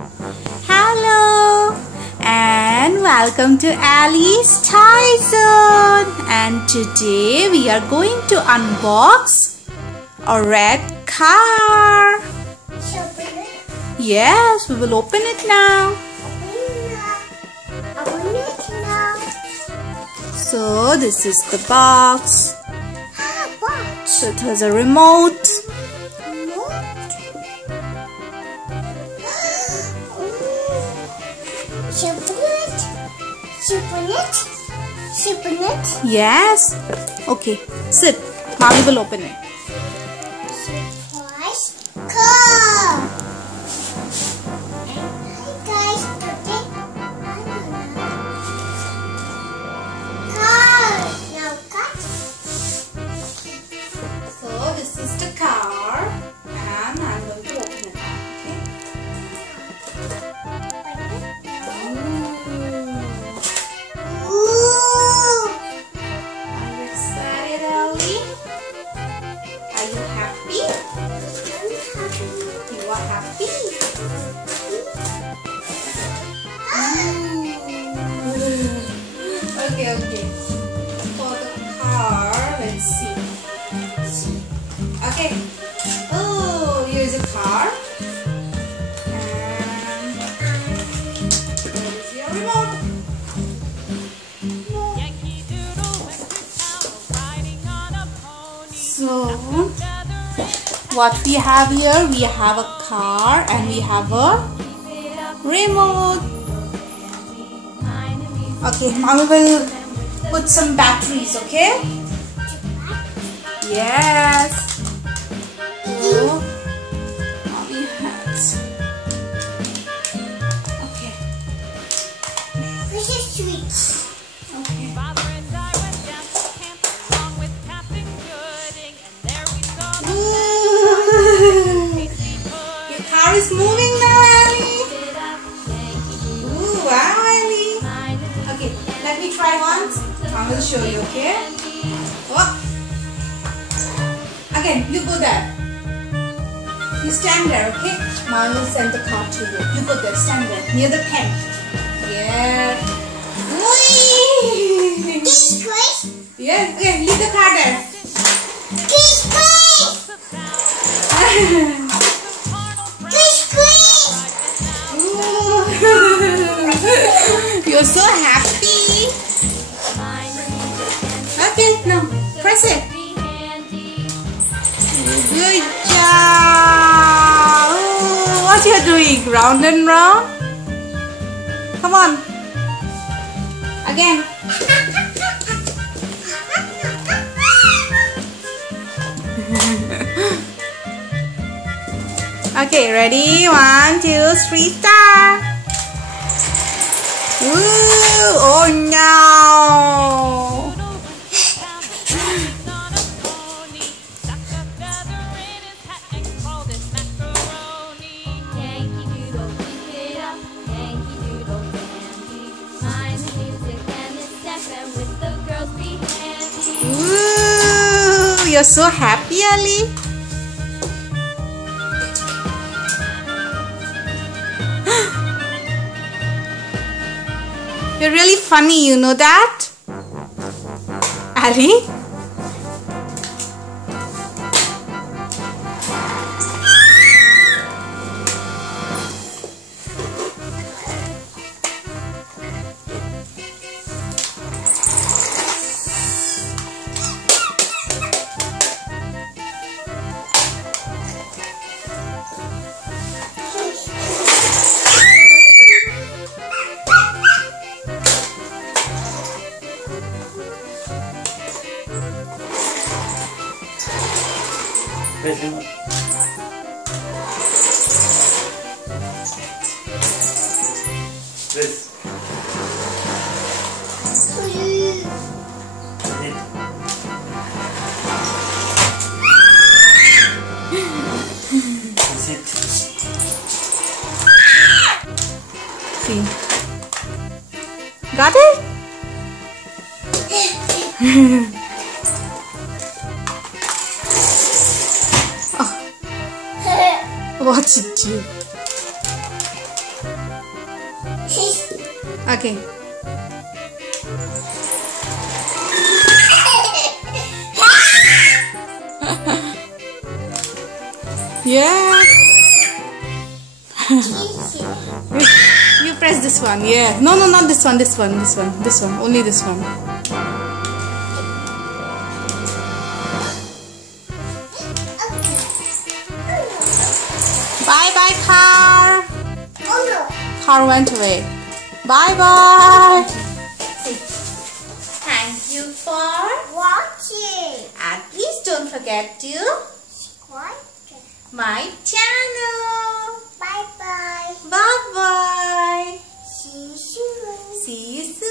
Hello and welcome to Ali's Toy Zone, and today we are going to unbox a red car. Yes, we will open it now. So this is the box. So it has a remote. Yes. Okay. Sit. Mommy will open it. Surprise car. Hi guys, today car. Now cut. So this is the car, and I'm going to open it now. Happy? Okay. For the car, let's see. Okay. Oh, here's a car. And there is your remote. So, what we have here, we have a car and we have a remote. Okay, Mommy will put some batteries, okay? Yes. So, Mommy has. Okay. This is sweet. Okay. Your car is moving now, Ali. Ooh, wow, Ali. Okay, let me try once. I will show you, okay? Oh. Again, you go there. You stand there, okay? Mom will send the car to you. You go there, stand there, near the tent. Yeah. Whee! Yes, okay, leave the car there. You're so happy. Okay, now press it. Good job. Oh, what you're doing? Round and round? Come on. Again. Okay, ready? 1, 2, 3, start. Ooh, oh no! Ooh, you're so happy, Ali. You're really funny, you know that? Ali? This. Sit. See. Got it? Oh. Watch it do. Okay. Yeah. You press this one. Yeah. No, not this one. This one. Only this one. Bye bye car. Oh no. Car went away. Bye bye. Thank you for Watching. and please don't forget to Subscribe. my channel. Bye bye. Bye bye. See you soon. See you soon.